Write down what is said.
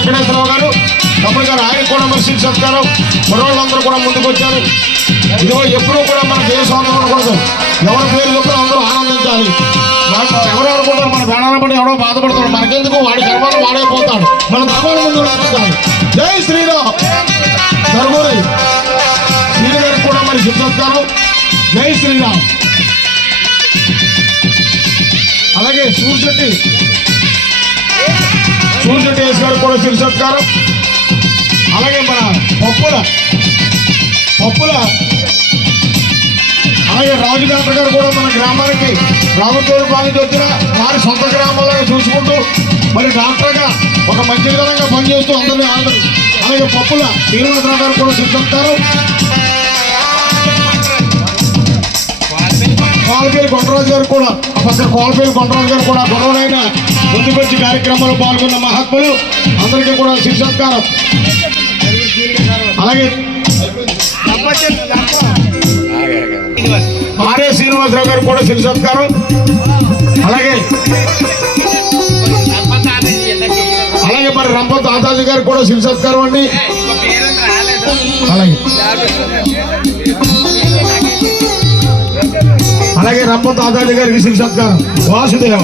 వెంకటేశ్వరరావు గారు తమ్ముడు గారు ఆయన కూడా మరి శిక్ష సత్కారం. కుర్రోళ్ళందరూ కూడా ముందుకు వచ్చారు. ఇదిగో ఎప్పుడూ కూడా మన దేశంలో ఉండకూడదు, ఎవరి పేరు చెప్పిన అందరూ ఆనందించాలి. ఎవరు అనుకుంటారు మన ప్రాణాల పడి ఎవడో బాధపడతాడు, మనకెందుకు వాడి కర్మాలు వాడే పోతాడు, మన ధర్మాల ముందు నడుపుతాడు. జై శ్రీరామ్. ధర్మూరి శ్రీ గారికి కూడా మరి శిక్ష సత్కారం. జై శ్రీరామ్. అలాగే సూర్శెట్టి ఎస్ గారికి కూడా శిక్ష సత్కారం. అలాగే మన పప్పుల అలాగే రాజు డాక్టర్ గారు కూడా మన గ్రామానికి రామతోడు పాలించి వచ్చిన వారి సొంత గ్రామంలో చూసుకుంటూ మరి డాక్టర్గా ఒక మంచి విధంగా పనిచేస్తూ అందరినీ ఆదరు. అలాగే పప్పుల శ్రీనివాసరావు గారు కూడా సిద్ధిస్తారు. కోలపల్లి కొండరాజు గారు కూడా పక్కన కోలపల్లి కొండరాజు గారు కూడా గొడవలైన ముందుకొచ్చి కార్యక్రమంలో పాల్గొన్న మహాత్ములు అందరికీ కూడా శిక్షాత్కారం. అలాగే ఆర్ఏ శ్రీనివాసరావు గారు కూడా శిక్షాత్కారం. అలాగే మరి రంపత్ ఆదాజీ గారు కూడా శిక్షాత్కారం అండి. అలాగే రంపత్ ఆదాజీ గారికి శిక్షాత్కారం. వాసుదేవ